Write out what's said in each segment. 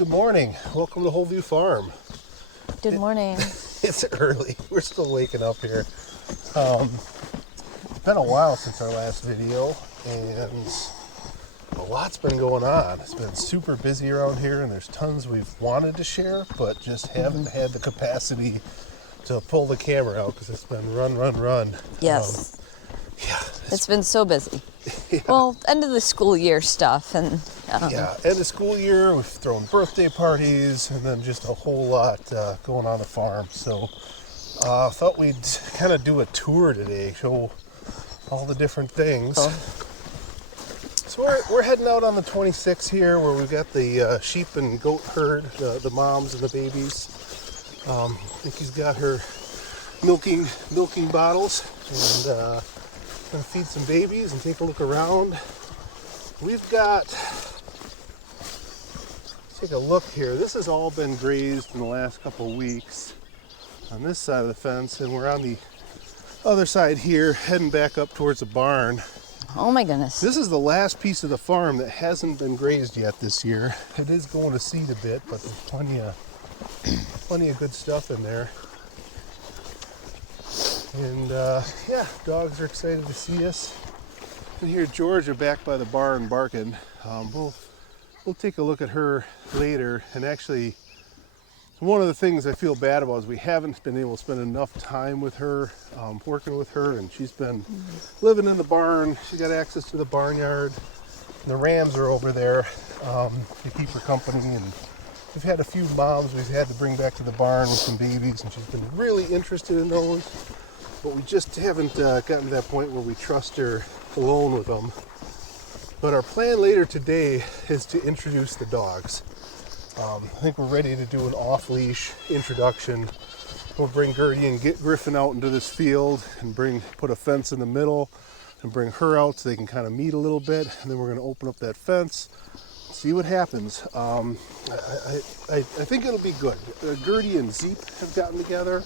Good morning. Welcome to Whole View Farm. Good morning. It's early. We're still waking up here. It's been a while since our last video, and a lot's been going on. It's been super busy around here, and there's tons we've wanted to share, but just haven't had the capacity to pull the camera out because it's been run. Yes. Yeah. It's been so busy. Yeah. Well, end of the school year stuff, and Yeah, end of school year, we've thrown birthday parties, and then just a whole lot going on the farm. So thought we'd kind of do a tour today, show all the different things. Oh. So we're heading out on the 26th here, where we've got the sheep and goat herd, the moms and the babies. Nikki's got her milking bottles, and gonna feed some babies and take a look around. We've got, take a look here. This has all been grazed in the last couple of weeks on this side of the fence, and we're on the other side here, heading back up towards the barn. oh my goodness. This is the last piece of the farm that hasn't been grazed yet this year. It is going to seed a bit, but there's plenty of good stuff in there. And yeah, dogs are excited to see us. And here Georgia back by the barn barking. We'll take a look at her later. And actually, one of the things I feel bad about is we haven't been able to spend enough time with her, working with her, and she's been living in the barn. She got access to the barnyard. The rams are over there to keep her company, and we've had a few moms we've had to bring back to the barn with some babies, and she's been really interested in those. But we just haven't gotten to that point where we trust her alone with them. But our plan later today is to introduce the dogs. I think we're ready to do an off-leash introduction. We'll bring Gertie and get Griffin out into this field and put a fence in the middle and bring her out so they can kind of meet a little bit. And then we're going to open up that fence, see what happens. I think it'll be good. Gertie and Zeep have gotten together,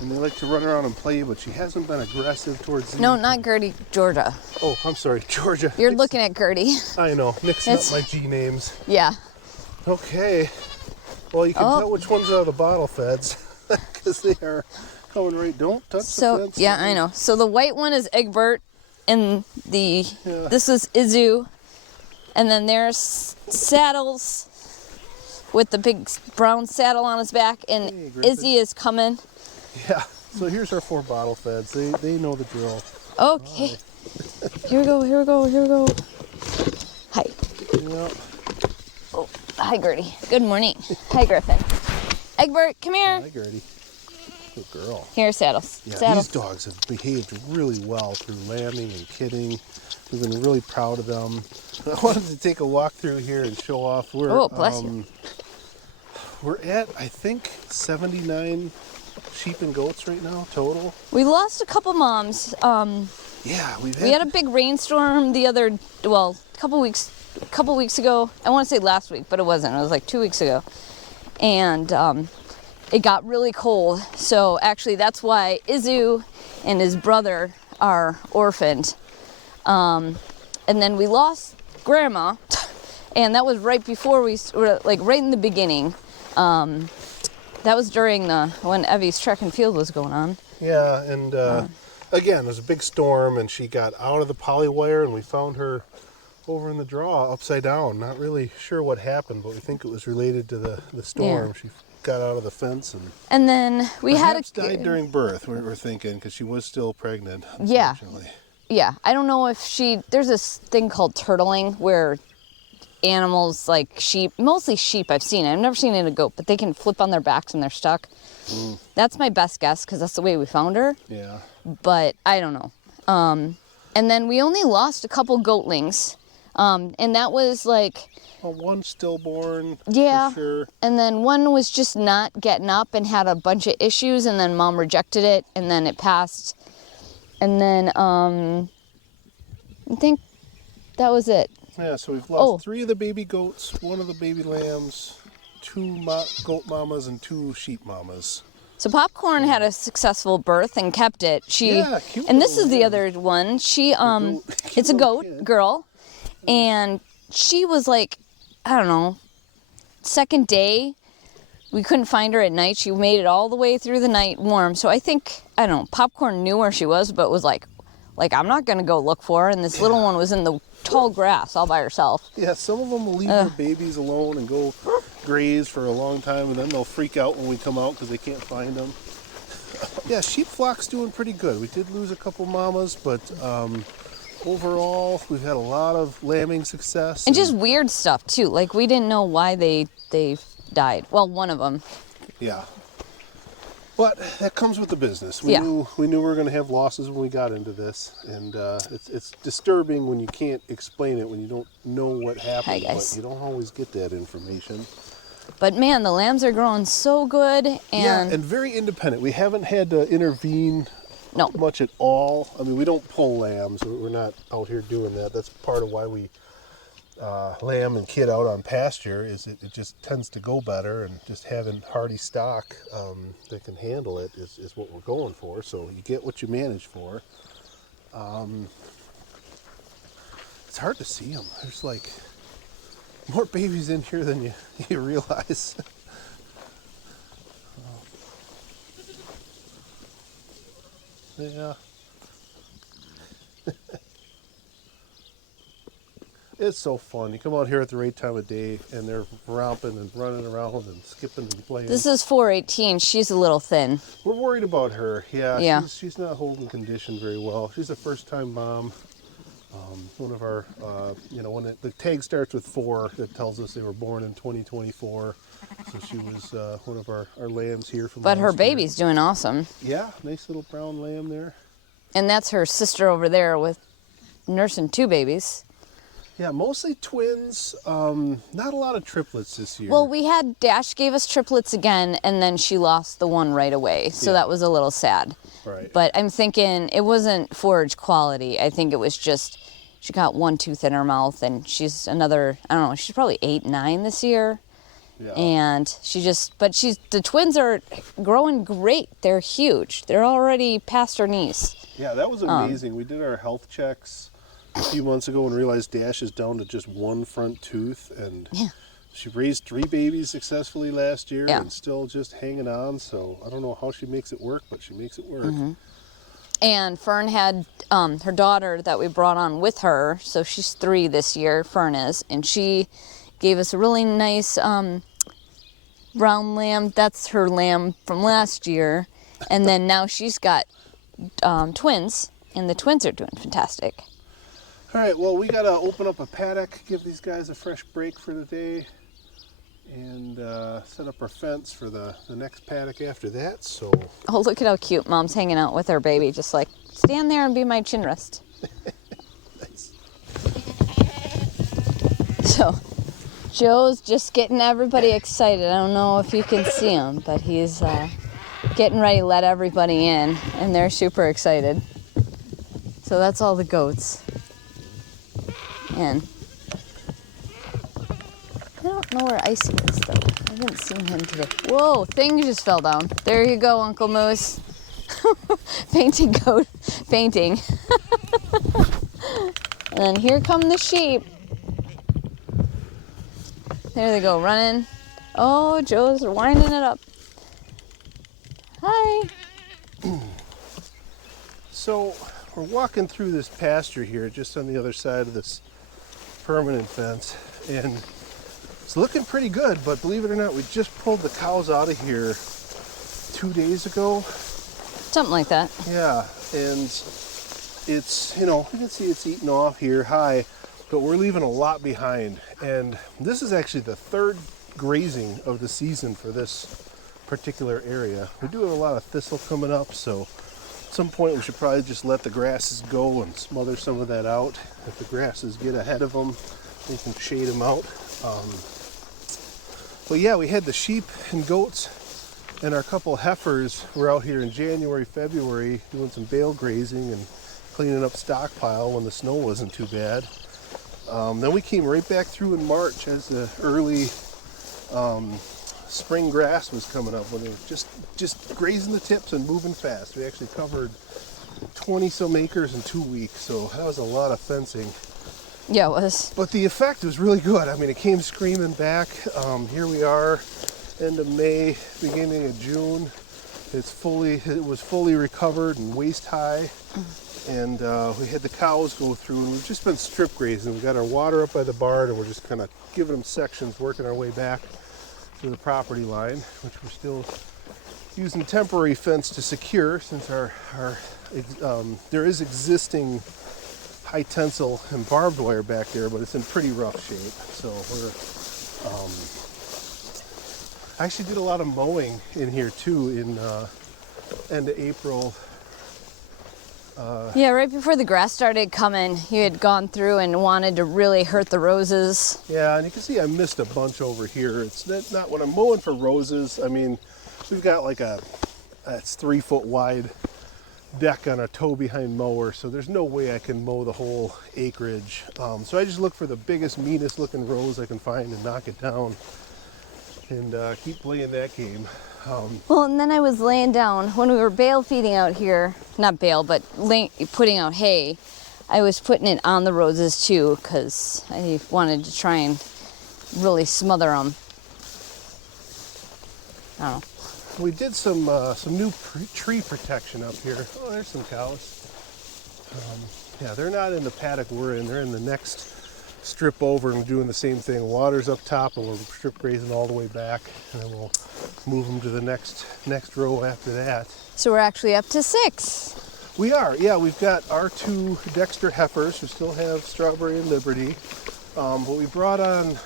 and they like to run around and play, but she hasn't been aggressive towards Zeep. No, not Gertie, Georgia. Oh, I'm sorry, Georgia. You're looking at Gertie. I know, mixing up my G names. Yeah. Okay. Well, you can tell which ones are the bottle feds, because they are coming right. Don't touch the fence. Yeah, I know. So the white one is Egbert, and this is Izu, and then there's Saddles with the big brown saddle on his back, and Hey, Griffin. Izzy is coming. Yeah. So here's our 4 bottle feds. They know the drill. Okay. Here we go. Hi. Yeah. Oh, hi, Gertie. Good morning. Hi, Griffin. Egbert, come here. Hi, Gertie. Good girl. Here, Saddles. Yeah, Saddles. these dogs have behaved really well through lambing and kidding. We've been really proud of them. I wanted to take a walk through here and show off. Oh, bless you. We're at, I think, 79 sheep and goats right now total. We lost a couple moms. Yeah, We had a big rainstorm a couple weeks ago. I want to say last week, but it wasn't. It was like 2 weeks ago. And it got really cold. So actually that's why Izu and his brother are orphaned. And then we lost Grandma, and that was right before right in the beginning. That was during when Evie's track and field was going on. Yeah, and again, there was a big storm, and she got out of the poly wire, and we found her over in the draw, upside down. Not really sure what happened, but we think it was related to the storm. Yeah. She got out of the fence, and then we had died during birth. We're thinking, because she was still pregnant. Yeah. Unfortunately. Yeah, I don't know if there's this thing called turtling where animals like sheep, mostly sheep I've seen. I've never seen it in a goat, but they can flip on their backs and they're stuck. That's my best guess because that's the way we found her. Yeah. But I don't know. And then we only lost a couple goatlings. And that was like... Well, one stillborn, yeah, for sure. And then one was just not getting up and had a bunch of issues, and then Mom rejected it, and then it passed. And then I think that was it. Yeah, so we've lost 3 of the baby goats, 1 of the baby lambs, 2 goat mamas, and 2 sheep mamas. So Popcorn had a successful birth and kept it. Yeah, cute. And this is the other one. She it's a goat girl, and she was like, I don't know, second day, we couldn't find her at night. She made it all the way through the night warm. So I think, I don't know, Popcorn knew where she was, but was like I'm not going to go look for her. And this little one was in the tall grass all by herself. Yeah, some of them will leave their babies alone and go graze for a long time, and then they'll freak out when we come out because they can't find them. Yeah, sheep flock's doing pretty good. We did lose a couple mamas, but overall, we've had a lot of lambing success. And just weird stuff, too. Like, we didn't know why they died. Well, one of them. Yeah. But that comes with the business. We knew we were going to have losses when we got into this, and it's disturbing when you can't explain it, when you don't know what happened. Hi, guys. But you don't always get that information. But man, the lambs are growing so good, and and very independent. We haven't had to intervene no. much at all. I mean, we don't pull lambs. We're not out here doing that. That's part of why we lamb and kid out on pasture, is it just tends to go better, and just having hardy stock that can handle it is what we're going for. So you get what you manage for. It's hard to see them. There's like more babies in here than you realize. Yeah. It's so fun. You come out here at the right time of day, and they're romping and running around and skipping and playing. This is 418. She's a little thin. We're worried about her. Yeah. She's not holding condition very well. She's a first-time mom. One of our, when the tag starts with 4, that tells us they were born in 2024. So she was one of our lambs here from But her last year. baby's doing awesome. Yeah, nice little brown lamb there. And that's her sister over there with nursing 2 babies. Yeah, mostly twins. Not a lot of triplets this year. Well, Dash gave us triplets again, and then she lost the one right away. So that was a little sad. Right. But I'm thinking it wasn't forage quality. I think it was just she got one tooth in her mouth, and she's another, I don't know, she's probably 8, 9 this year. Yeah. And the twins are growing great. They're huge. They're already past her knees. Yeah, that was amazing. We did our health checks a few months ago and realized Dash is down to just one front tooth, and she raised 3 babies successfully last year and still just hanging on. So I don't know how she makes it work, but she makes it work. Mm-hmm. And Fern had her daughter that we brought on with her, so she's 3 this year, Fern is, and she gave us a really nice brown lamb. That's her lamb from last year. And then now she's got twins, and the twins are doing fantastic. All right, well, we got to open up a paddock, give these guys a fresh break for the day, and set up our fence for the next paddock after that. So. Oh, look at how cute Mom's hanging out with her baby, just like, stand there and be my chin rest. Nice. So, Joe's just getting everybody excited. I don't know if you can see him, but he's getting ready to let everybody in, and they're super excited. So that's all the goats. And I don't know where Icy is, though. I haven't seen him today. Whoa, thing just fell down. There you go, Uncle Moose. Fainting goat. Fainting. And then here come the sheep. There they go, running. Oh, Joe's winding it up. Hi. So we're walking through this pasture here, just on the other side of this permanent fence, and it's looking pretty good, but believe it or not, we just pulled the cows out of here 2 days ago. Something like that. Yeah, and it's, you can see it's eating off here high, but we're leaving a lot behind. And this is actually the 3rd grazing of the season for this particular area. We do have a lot of thistle coming up, so at some point we should probably just let the grasses go and smother some of that out. If the grasses get ahead of them, we can shade them out. But yeah, we had the sheep and goats, and our couple heifers were out here in January, February doing some bale grazing and cleaning up stockpile when the snow wasn't too bad. Then we came right back through in March as the early spring grass was coming up, when they were just grazing the tips and moving fast. We actually covered 20 some acres in 2 weeks, so that was a lot of fencing. Yeah, it was. But the effect was really good. I mean, it came screaming back. Here we are, end of May, beginning of June. It was fully recovered and waist high. And we had the cows go through, and we've just been strip grazing. We've got our water up by the barn, and we're just kind of giving them sections, working our way back to the property line, which we're still using temporary fence to secure, since there is existing high tensile and barbed wire back there, but it's in pretty rough shape. So I actually did a lot of mowing in here too in end of April. Yeah, right before the grass started coming, you had gone through and wanted to really hurt the roses. Yeah, and you can see I missed a bunch over here. It's not when I'm mowing for roses. I mean, we've got like it's 3 foot wide deck on a tow behind mower, so there's no way I can mow the whole acreage. So I just look for the biggest, meanest looking rose I can find and knock it down, and keep playing that game. Well, and then I was laying down when we were bale feeding out here, not bale, but putting out hay. I was putting it on the roses too, because I wanted to try and really smother them. I don't know. We did some new tree protection up here. Oh, there's some cows. Yeah, they're not in the paddock we're in. They're in the next strip over, and we're doing the same thing. Water's up top, and we're strip grazing all the way back, and then we'll move them to the next row after that. So we're actually up to 6. We are, yeah. We've got our 2 Dexter heifers who still have Strawberry and Liberty, but we brought on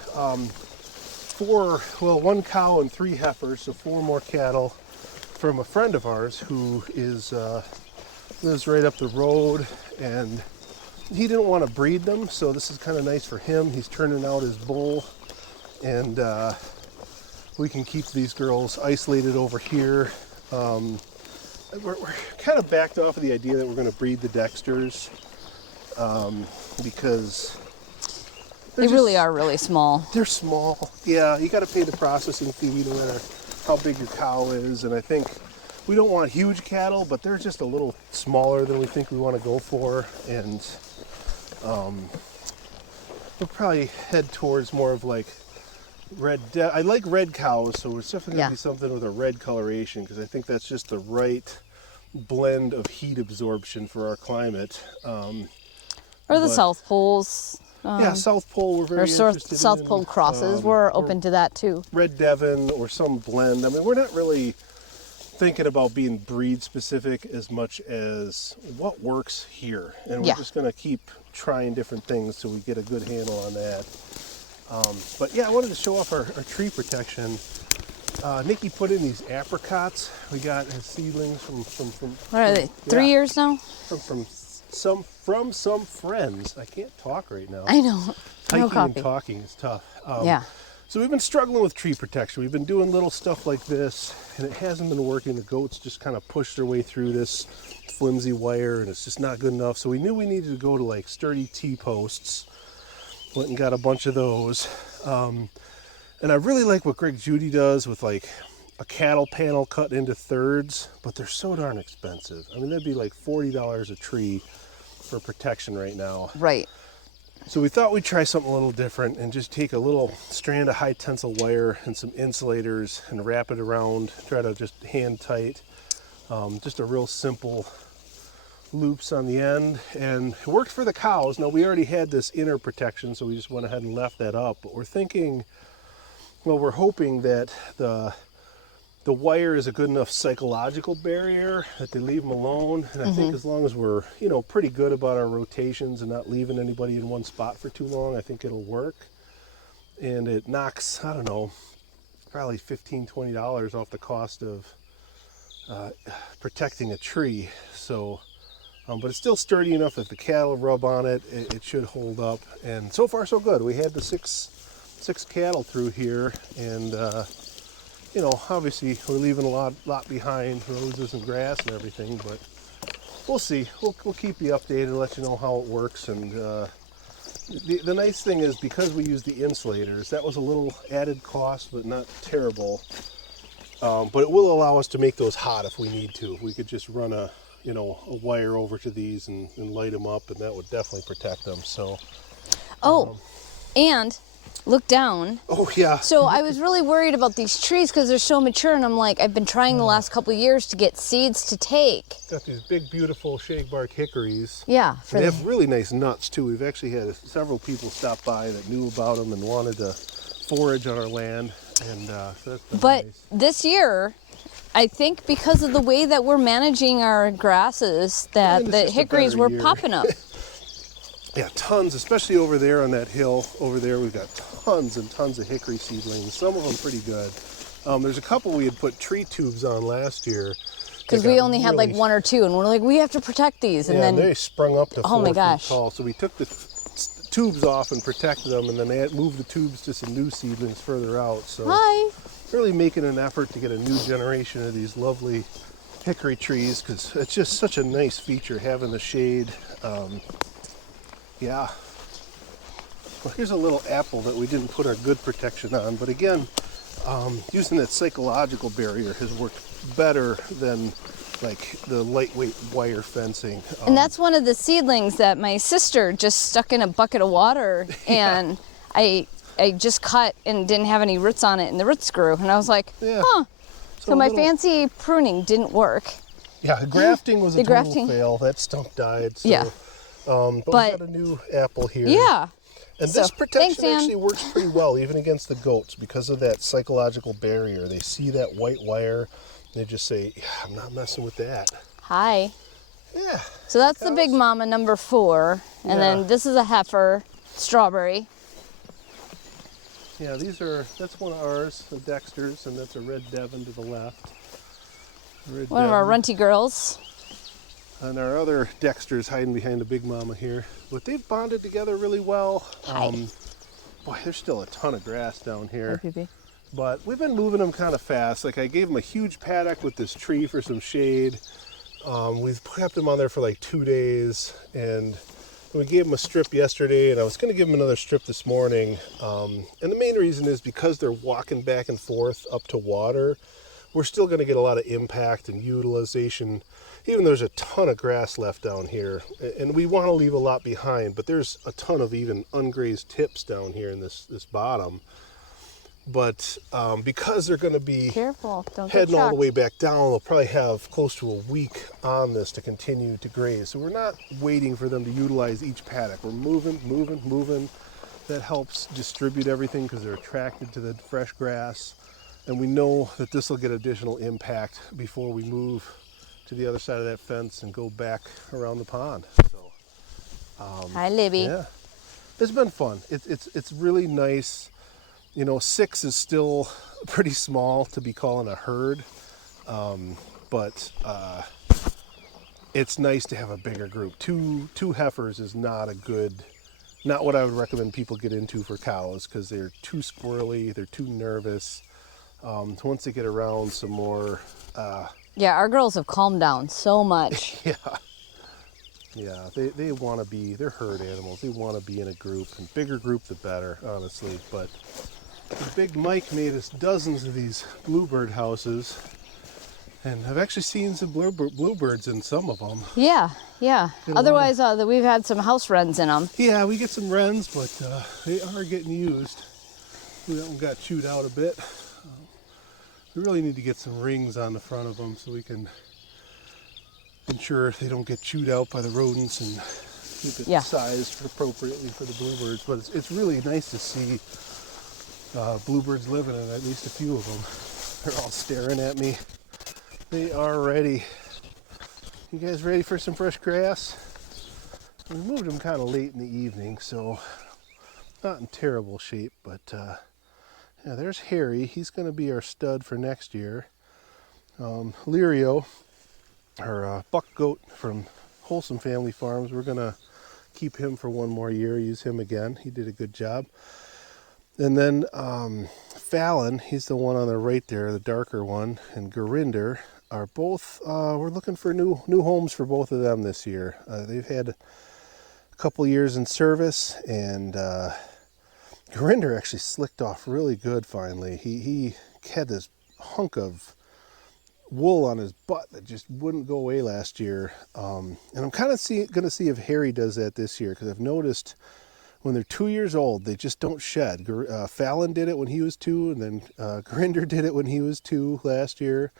1 cow and 3 heifers, so 4 more cattle from a friend of ours who lives right up the road, and he didn't want to breed them, so this is kind of nice for him. He's turning out his bull, and we can keep these girls isolated over here. We're kind of backed off of the idea that we're going to breed the Dexters, because they really are really small. They're small. Yeah, you got to pay the processing fee no matter how big your cow is, and I think we don't want huge cattle, but they're just a little smaller than we think we want to go for, and we'll probably head towards more of like Red Devon. I like red cows, so it's definitely going to be something with a red coloration, because I think that's just the right blend of heat absorption for our climate. Or the South Poles. Yeah, South Pole we're very interested in. South Pole crosses, we're open to that too. Red Devon or some blend. I mean, we're not really thinking about being breed specific as much as what works here. And we're just going to keep trying different things till we get a good handle on that. But yeah, I wanted to show off our tree protection. Nikki put in these apricots. We got his seedlings from what are they? 3 years now? From some friends. I can't talk right now. I know. Hiking and talking is tough. Yeah. So we've been struggling with tree protection. We've been doing little stuff like this, and it hasn't been working. The goats just kind of push their way through this flimsy wire, and it's just not good enough. So we knew we needed to go to like sturdy T-posts. Went and got a bunch of those. And I really like what Greg Judy does with like a cattle panel cut into thirds, but they're so darn expensive. I mean, that'd be like $40 a tree for protection right now. Right. So we thought we'd try something a little different and just take a little strand of high tensile wire and some insulators and wrap it around, try to just hand tight. Just a real simple loops on the end, and it worked for the cows. Now we already had this inner protection, so we just went ahead and left that up, but we're thinking, well, we're hoping that the wire is a good enough psychological barrier that they leave them alone. And I think as long as we're, pretty good about our rotations and not leaving anybody in one spot for too long, I think it'll work. And it knocks, I don't know, probably $15-20 off the cost of protecting a tree. So, but it's still sturdy enough that the cattle rub on it, it should hold up. And so far so good. We had the six cattle through here, and obviously we're leaving a lot behind, roses and grass and everything, but we'll see. We'll keep you updated and let you know how it works. And the nice thing is, because we use the insulators, that was a little added cost, but not terrible. But it will allow us to make those hot if we need to. We could just run a wire over to these and light them up, and that would definitely protect them. So Oh, and look down. Oh yeah. So I was really worried about these trees because they're so mature, and I'm like, I've been trying the last couple of years to get seeds to take. Got these big, beautiful shagbark hickories. Yeah. They have really nice nuts too. We've actually had several people stop by that knew about them and wanted to forage on our land, and so that's been But nice. this year, I think because of the way that we're managing our grasses, that And it's the just a hickories better were year. popping up. Yeah, tons, especially over there on that hill. Over there, we've got tons and tons of hickory seedlings. Some of them pretty good. There's a couple we had put tree tubes on last year. Because we only had like one or two, and we're like, we have to protect these. And then they sprung up to 4 my feet gosh. tall. So we took the tubes off and protected them, and then they moved the tubes to some new seedlings further out. So hi. really making an effort to get a new generation of these lovely hickory trees, because it's just such a nice feature having the shade. Yeah. Well, here's a little apple that we didn't put our good protection on, but again, using that psychological barrier has worked better than like the lightweight wire fencing. And that's one of the seedlings that my sister just stuck in a bucket of water, and I just cut and didn't have any roots on it, and the roots grew, and I was like, Yeah. huh. So my a little- fancy pruning didn't work. Yeah, grafting was a The total grafting- fail. That stump died. So, Yeah. but we But- got a new apple here. Yeah. And So, this protection thanks, Ann. actually works pretty well, even against the goats, because of that psychological barrier. They see that white wire, they just say, yeah, I'm not messing with that. Hi. Yeah. So that's the big mama, number 4. And Yeah. then this is a heifer, strawberry. Yeah, that's one of ours, the Dexters, and that's a Red Devon to the left. Red One of our Devon. runty girls. And our other Dexter's hiding behind the big mama here. But they've bonded together really well. Hi. Boy, there's still a ton of grass down here. Hi, But we've been moving them kind of fast. Like I gave them a huge paddock with this tree for some shade. We've kept them on there for like 2 days, and we gave them a strip yesterday, and I was going to give them another strip this morning. And the main reason is because they're walking back and forth up to water, we're still going to get a lot of impact and utilization, even though there's a ton of grass left down here. And we want to leave a lot behind, but there's a ton of even ungrazed tips down here in this bottom. But because they're going to be Careful, don't get heading all the shocked. way back down, they'll probably have close to a week on this to continue to graze. So we're not waiting for them to utilize each paddock. We're moving. That helps distribute everything because they're attracted to the fresh grass. And we know that this will get additional impact before we move to the other side of that fence and go back around the pond. So, Hi, Libby. yeah, it's been fun. It's really nice. You know, 6 is still pretty small to be calling a herd, but it's nice to have a bigger group. Two heifers is not what I would recommend people get into for cows, because they're too squirrely, they're too nervous. Once they get around some more, Yeah, our girls have calmed down so much. yeah, they want to be, they're herd animals. They want to be in a group, and bigger group the better, honestly. But the big Mike made us dozens of these bluebird houses, and I've actually seen some bluebirds in some of them. Yeah. Get a lot Otherwise, we've had some house wrens in them. Yeah, we get some wrens, but they are getting used. That one got chewed out a bit. We really need to get some rings on the front of them so we can ensure they don't get chewed out by the rodents and keep it sized appropriately for the bluebirds. But it's really nice to see bluebirds living in at least a few of them. They're all staring at me. They are ready. You guys ready for some fresh grass? We moved them kind of late in the evening, so not in terrible shape, but yeah, there's Harry. He's going to be our stud for next year. Lirio, our buck goat from Wholesome Family Farms, we're going to keep him for one more year, use him again. He did a good job. And then Fallon, he's the one on the right there, the darker one, and Gurinder are both, we're looking for new homes for both of them this year. They've had a couple years in service, and Gurinder actually slicked off really good finally. He had this hunk of wool on his butt that just wouldn't go away last year. And I'm kind of going to see if Harry does that this year, because I've noticed when they're 2 years old, they just don't shed. Fallon did it when he was 2, and then Grinder did it when he was 2 last year.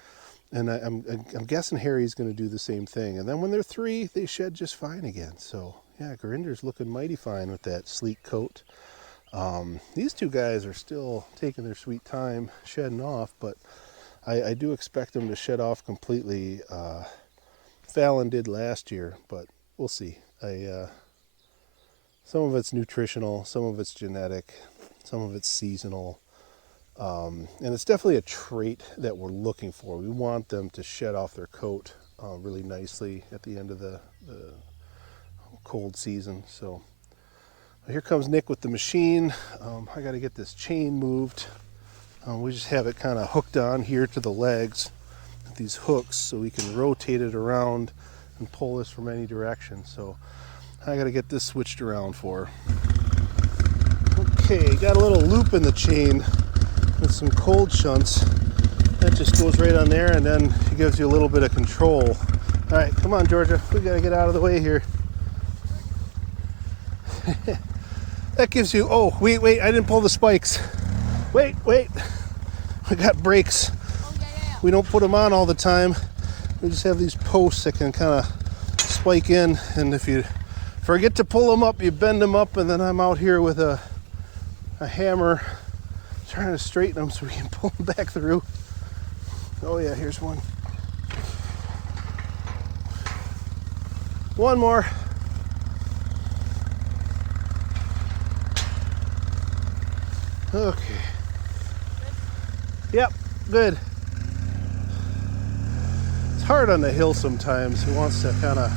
And I'm guessing Harry's going to do the same thing. And then when they're 3, they shed just fine again. So yeah, Grinder's looking mighty fine with that sleek coat. These 2 guys are still taking their sweet time shedding off, but I do expect them to shed off completely. Fallon did last year, but we'll see. Some of it's nutritional, some of it's genetic, some of it's seasonal. And it's definitely a trait that we're looking for. We want them to shed off their coat really nicely at the end of the cold season. So here comes Nick with the machine. I got to get this chain moved. We just have it kind of hooked on here to the legs with these hooks so we can rotate it around and pull this from any direction. So I got to get this switched around for her. Okay, got a little loop in the chain with some cold shunts. That just goes right on there, and then it gives you a little bit of control. All right, come on, Georgia. We got to get out of the way here. That gives you, oh, wait, I didn't pull the spikes. Wait. We got brakes. Oh, yeah. We don't put them on all the time. We just have these posts that can kind of spike in, and if you forget to pull them up, you bend them up, and then I'm out here with a hammer trying to straighten them so we can pull them back through. Oh yeah, here's one. One more. Okay. Yep, good. It's hard on the hill sometimes. He wants to kind of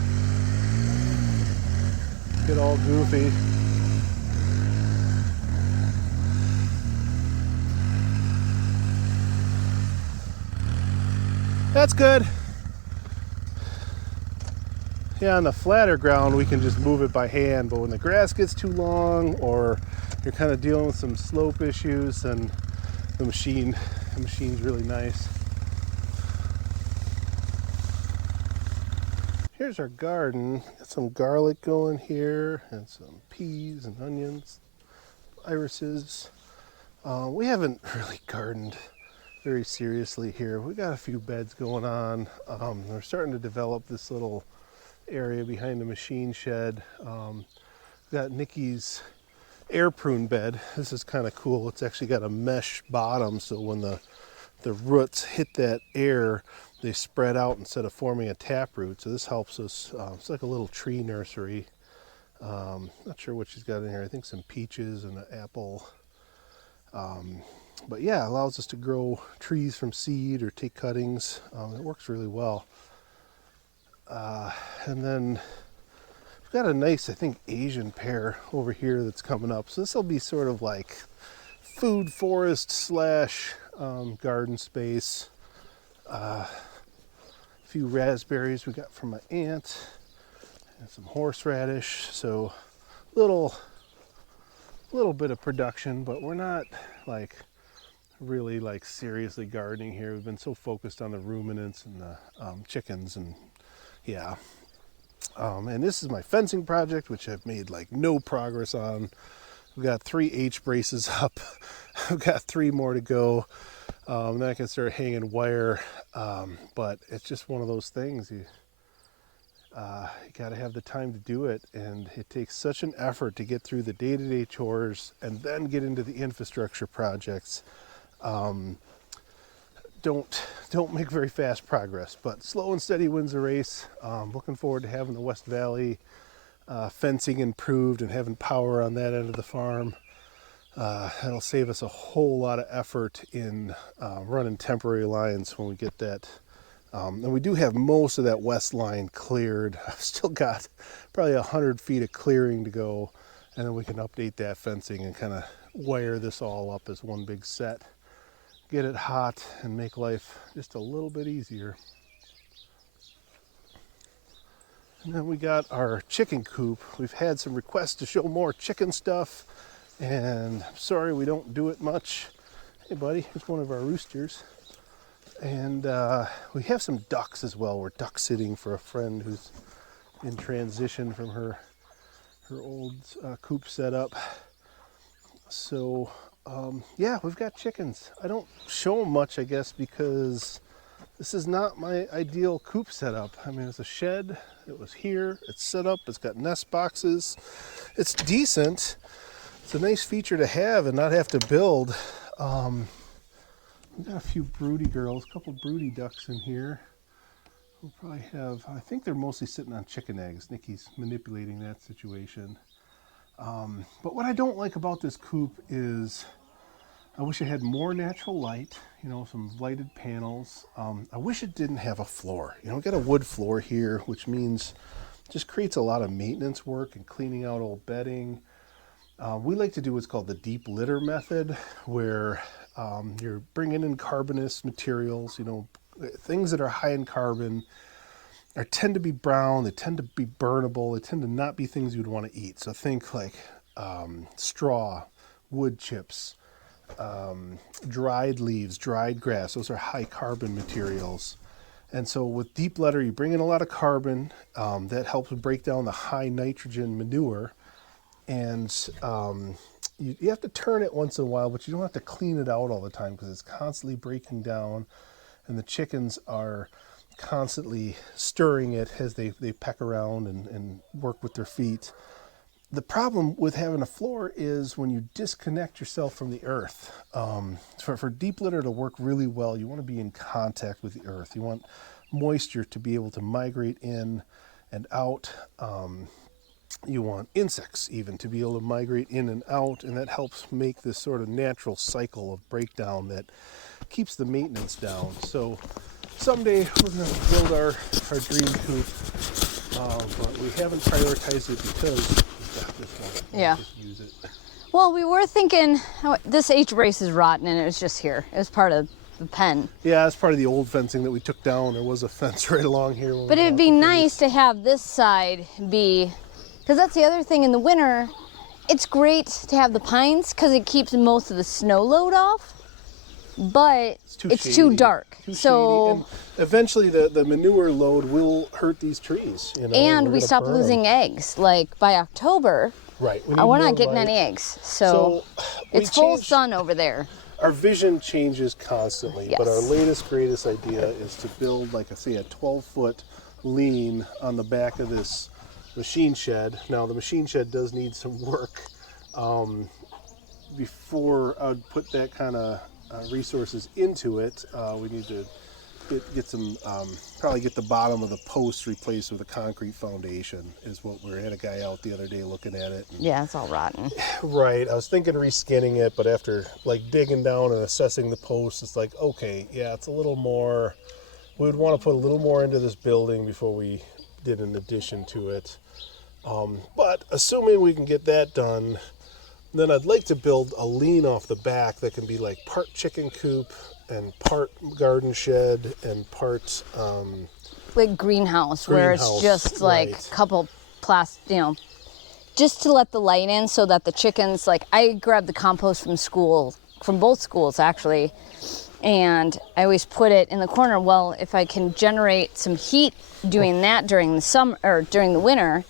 get all goofy. That's good. Yeah, on the flatter ground we can just move it by hand, but when the grass gets too long or you're kind of dealing with some slope issues, then the machine's really nice. Here's our garden. Got some garlic going here and some peas and onions, irises. We haven't really gardened very seriously here. We got a few beds going on. We're starting to develop this little area behind the machine shed. Got Nikki's air prune bed. This is kind of cool. It's actually got a mesh bottom, so when the roots hit that air, they spread out instead of forming a taproot. So this helps us. It's like a little tree nursery. Not sure what she's got in here. I think some peaches and an apple. But yeah, it allows us to grow trees from seed or take cuttings. It works really well. And then we've got a nice, I think, Asian pear over here that's coming up. So this will be sort of like food forest slash garden space. A few raspberries we got from my aunt and some horseradish. So little bit of production, but we're not like really like seriously gardening here. We've been so focused on the ruminants and the chickens, and yeah. And this is my fencing project, which I've made like no progress on. We've got 3 H braces up. I've got 3 more to go. Then I can start hanging wire. But it's just one of those things. You got to have the time to do it, and it takes such an effort to get through the day-to-day chores and then get into the infrastructure projects. Don't make very fast progress, but slow and steady wins the race. Looking forward to having the West Valley fencing improved and having power on that end of the farm. That'll save us a whole lot of effort in running temporary lines when we get that. And we do have most of that west line cleared. I've still got probably 100 feet of clearing to go, and then we can update that fencing and kind of wire this all up as one big set. Get it hot and make life just a little bit easier. And then we got our chicken coop. We've had some requests to show more chicken stuff, and I'm sorry we don't do it much. Hey buddy, here's one of our roosters. And we have some ducks as well. We're duck sitting for a friend who's in transition from her her old coop setup. So yeah, we've got chickens. I don't show them much, I guess, because this is not my ideal coop setup. I mean, it's a shed. It was here. It's set up. It's got nest boxes. It's decent. It's a nice feature to have and not have to build. We've got a few broody girls, a couple broody ducks in here. We'll probably have, I think they're mostly sitting on chicken eggs. Nikki's manipulating that situation. But what I don't like about this coop is I wish it had more natural light, you know, some lighted panels. I wish it didn't have a floor. You know, we got a wood floor here, which means just creates a lot of maintenance work and cleaning out old bedding. We like to do what's called the deep litter method, where you're bringing in carbonous materials, you know, things that are high in carbon tend to be brown, they tend to be burnable, they tend to not be things you'd want to eat. So think like straw, wood chips, dried leaves, dried grass. Those are high carbon materials. And so with deep litter, you bring in a lot of carbon that helps break down the high nitrogen manure. And you have to turn it once in a while, but you don't have to clean it out all the time because it's constantly breaking down, and the chickens are constantly stirring it as they peck around and work with their feet. The problem with having a floor is when you disconnect yourself from the earth. For deep litter to work really well, you want to be in contact with the earth. You want moisture to be able to migrate in and out. You want insects even to be able to migrate in and out, and that helps make this sort of natural cycle of breakdown that keeps the maintenance down. So someday we're going to build our dream coop, but we haven't prioritized it because we've got this one. Yeah. Just use it. Well, we were thinking, this H brace is rotten and it was just here. It was part of the pen. Yeah, that's part of the old fencing that we took down. There was a fence right along here. But it'd be nice to have this side be, because that's the other thing in the winter, it's great to have the pines because it keeps most of the snow load off, but it's too dark. So and eventually the manure load will hurt these trees. You know, and we stop losing eggs. Like by October, right? We're not getting any eggs. So it's full sun over there. Our vision changes constantly, Yes. but our latest, greatest idea is to build, like I say, a 12-foot lean on the back of this machine shed. Now the machine shed does need some work. Before I would put that kind of resources into it, we need to get some, probably get the bottom of the post replaced with a concrete foundation is what we had a guy out the other day looking at it. Yeah, it's all rotten. Right, I was thinking reskinning it, but after like digging down and assessing the post, it's like, okay, yeah, it's a little more, we would want to put a little more into this building before we did an addition to it. But assuming we can get that done, then I'd like to build a lean off the back that can be like part chicken coop and part garden shed and part Like greenhouse, where it's just like right. a couple just to let the light in so that the chickens, like I grabbed the compost from school, from both schools actually, and I always put it in the corner. Well, if I can generate some heat doing that during the summer or during the winter,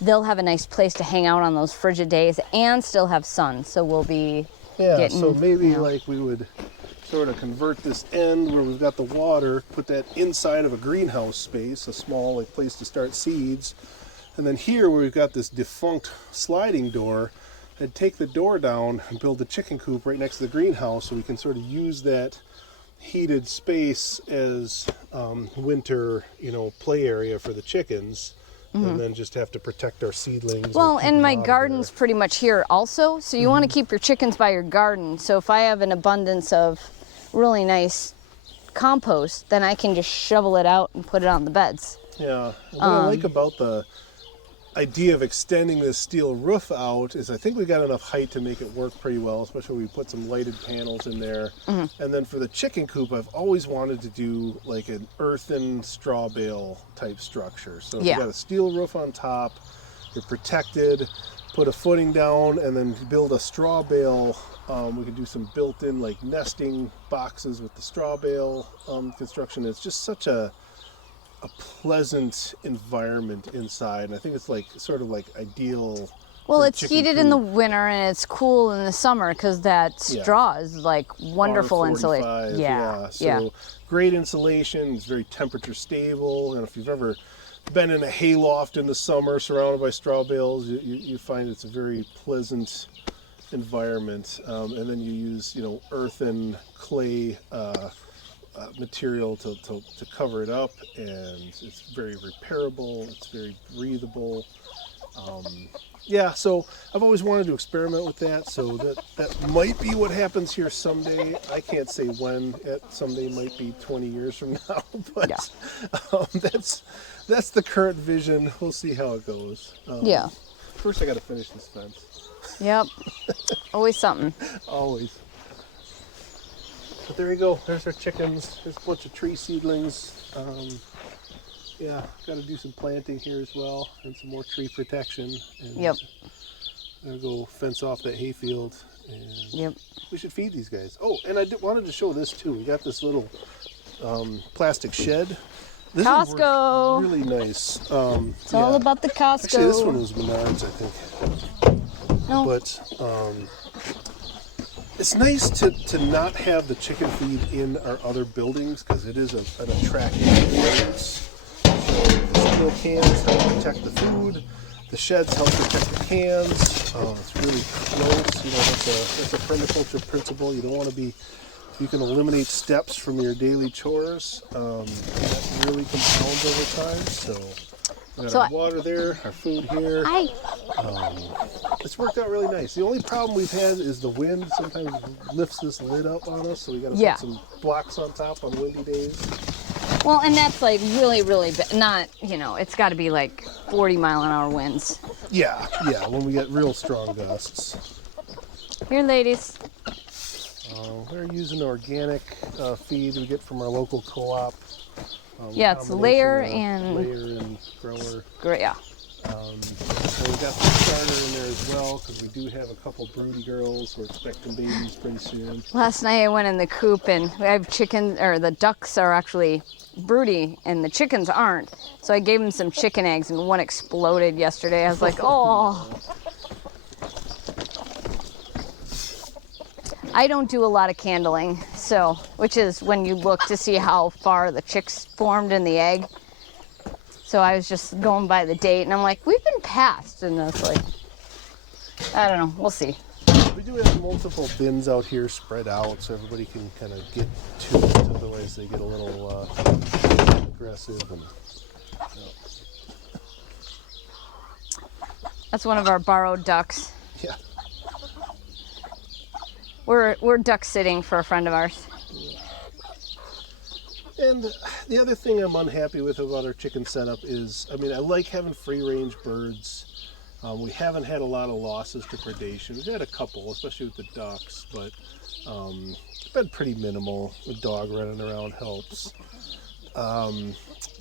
they'll have a nice place to hang out on those frigid days and still have sun. So we'll be getting, so maybe like we would sort of convert this end where we've got the water, put that inside of a greenhouse space, a small like place to start seeds, and then here where we've got this defunct sliding door, I'd take the door down and build a chicken coop right next to the greenhouse so we can sort of use that heated space as winter, play area for the chickens, and then just have to protect our seedlings. well, and my garden's pretty much here also, so you want to keep your chickens by your garden. So if I have an abundance of really nice compost, then I can just shovel it out and put it on the beds. Yeah, what I like about the idea of extending this steel roof out is I think we got enough height to make it work pretty well, especially when we put some lighted panels in there. And then for the chicken coop, I've always wanted to do like an earthen straw bale type structure. So if you got a steel roof on top, you're protected, put a footing down, and then build a straw bale. We could do some built-in like nesting boxes with the straw bale construction. It's just such a a pleasant environment inside. And I think it's like sort of like ideal. Well, for it's chicken heated in the coop. winter and it's cool in the summer because that straw is like wonderful insulation. R45, Yeah. So great insulation. It's very temperature stable. And if you've ever been in a hayloft in the summer surrounded by straw bales, you find it's a very pleasant environment. And then you use, earthen clay material to cover it up, and it's very repairable. It's very breathable. So I've always wanted to experiment with that, so that might be what happens here someday. I can't say when. Someday might be 20 years from now, but that's the current vision. We'll see how it goes. First I got to finish this fence. Yep. Always something. Always. But there you go. There's our chickens. There's a bunch of tree seedlings. Got to do some planting here as well, and some more tree protection. And Yep. I'm gonna go fence off that hayfield, and Yep. we should feed these guys. Oh, and I wanted to show this too. We got this little plastic shed. This Costco. is really nice. It's all about the Costco. Actually, this one was Menards, I think. No. But it's nice to not have the chicken feed in our other buildings, because it is an attractive appearance. The steel cans help protect the food. The sheds help protect the cans. It's really close. That's a permaculture principle. You don't want to be. You can eliminate steps from your daily chores. That really compounds over time. So we got our water there, our food here. It's worked out really nice. The only problem we've had is the wind. Sometimes lifts this lid up on us, so we got to put some blocks on top on windy days. Well, and that's like really, really not, it's got to be like 40-mile-an-hour winds. Yeah, when we get real strong gusts. Here, ladies. We're using organic feed we get from our local co-op. It's layer and grower. Great, yeah. So we got the starter in there as well, because we do have a couple broody girls. We're expecting babies pretty soon. Last night I went in the coop and we have chicken, or the ducks are actually broody and the chickens aren't. So I gave them some chicken eggs and one exploded yesterday. I was like, oh. I don't do a lot of candling, which is when you look to see how far the chicks formed in the egg. So I was just going by the date, and I'm like, we've been past, and it's like, I don't know, we'll see. We do have multiple bins out here spread out, so everybody can kind of get to it, otherwise they get a little aggressive. That's one of our borrowed ducks. Yeah. We're duck sitting for a friend of ours. And the other thing I'm unhappy with about our chicken setup is, I like having free-range birds. We haven't had a lot of losses to predation. We've had a couple, especially with the ducks, but it's been pretty minimal. The dog running around helps.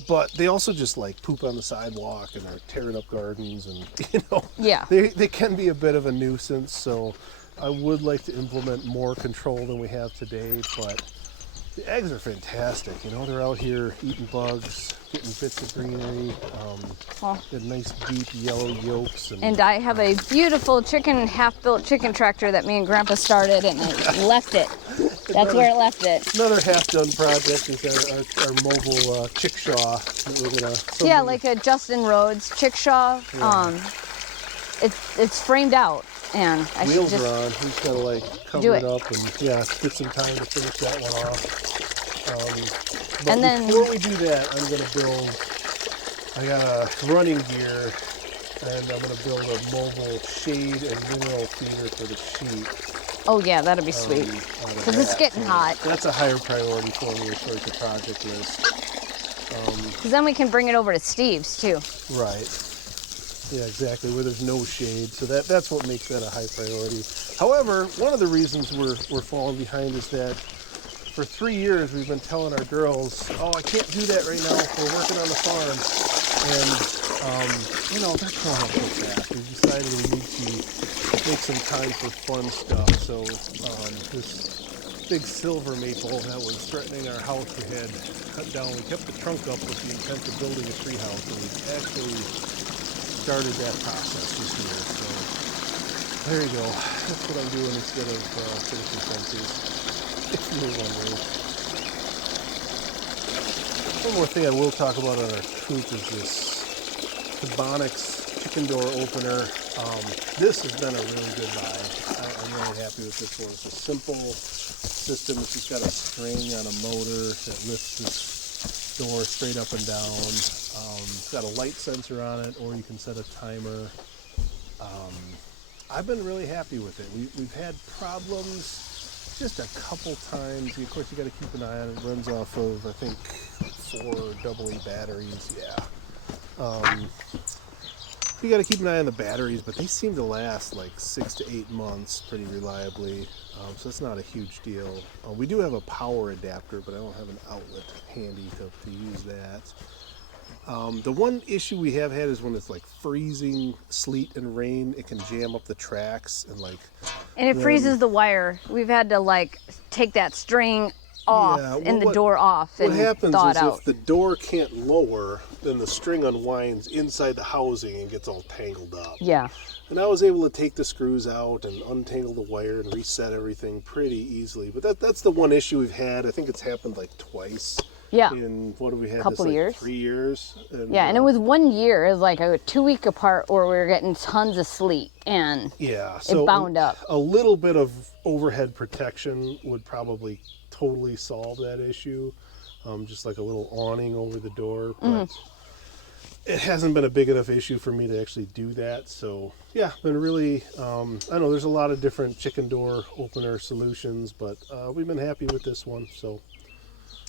But they also just like poop on the sidewalk and are tearing up gardens, and they can be a bit of a nuisance. So I would like to implement more control than we have today, but the eggs are fantastic. They're out here eating bugs, getting bits of greenery. They're nice deep yellow yolks. And I have a beautiful half-built chicken tractor that me and Grandpa started, and I left it. That's where it left it. Another half-done project is our mobile chickshaw that we're gonna. Yeah, like a Justin Rhodes chickshaw. Yeah. It's framed out, and I should just. Wheels are on. He's gotta cover it up and get some time to finish that one off. But and then before we do that, I'm gonna build. I got a running gear, and I'm gonna build a mobile shade and mineral feeder for the sheep. Oh yeah, that'd be sweet. Because it's getting hot. That's a higher priority for me as far as the project list. Because then we can bring it over to Steve's too. Right. Yeah, exactly. Where there's no shade, so that's what makes that a high priority. However, one of the reasons we're falling behind is that for 3 years we've been telling our girls, "Oh, I can't do that right now. We're working on the farm," and they're growing up so fast. We decided we need to make some time for fun stuff. So this big silver maple that was threatening our house. We had cut down. We kept the trunk up with the intent of building a tree house, and we actually started that process this year. So there you go. That's what I'm doing instead of finishing fences. If you were wondering. One more thing I will talk about on our coop is this Ebonics chicken door opener. This has been a really good buy. I'm really happy with this one. It's a simple system. It's just got a string on a motor that lifts this door straight up and down. It's got a light sensor on it, or you can set a timer. I've been really happy with it. We've had problems just a couple times. Of course, you got to keep an eye on it. It runs off of, I think, 4 AA batteries. Yeah. You got to keep an eye on the batteries, but they seem to last like 6 to 8 months pretty reliably, so it's not a huge deal. We do have a power adapter, but I don't have an outlet handy to use that. The one issue we have had is when it's like freezing sleet and rain, it can jam up the tracks and it freezes the wire. We've had to like take that string off and the door off and what happens thaw is it out. if the door can't lower, then the string unwinds inside the housing and gets all tangled up. Yeah. And I was able to take the screws out and untangle the wire and reset everything pretty easily. But that's the one issue we've had. I think it's happened like twice. Yeah. In what have we had? Couple years. 3 years. And it was 1 year. It was like a 2-week apart where we were getting tons of sleet and so it bound up. A little bit of overhead protection would probably totally solve that issue. Just like a little awning over the door. But it hasn't been a big enough issue for me to actually do that. So yeah, been really, I know there's a lot of different chicken door opener solutions, but we've been happy with this one. So.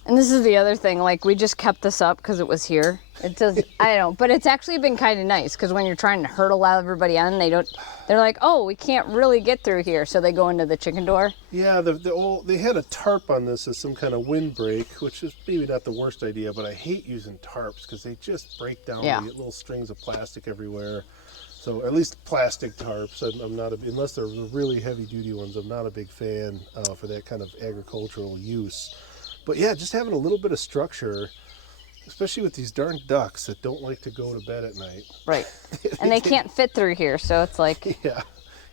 And this is the other thing, like we just kept this up because it was here. It does, I don't know, but it's actually been kind of nice because when you're trying to hurdle everybody on, they're like, oh, we can't really get through here. So they go into the chicken door. Yeah, they had a tarp on this as some kind of windbreak, which is maybe not the worst idea, but I hate using tarps because they just break down. You get little strings of plastic everywhere. So at least plastic tarps, I'm not, unless they're really heavy duty ones, I'm not a big fan for that kind of agricultural use. But yeah, just having a little bit of structure, especially with these darn ducks that don't like to go to bed at night. Right. And they can't fit through here, so it's like... Yeah,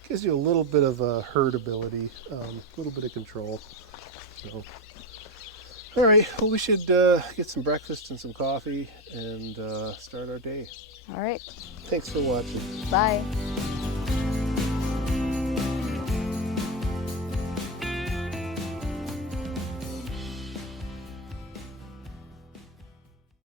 gives you a little bit of herdability, a little bit of control. So. All right, well, we should get some breakfast and some coffee and start our day. All right. Thanks for watching. Bye.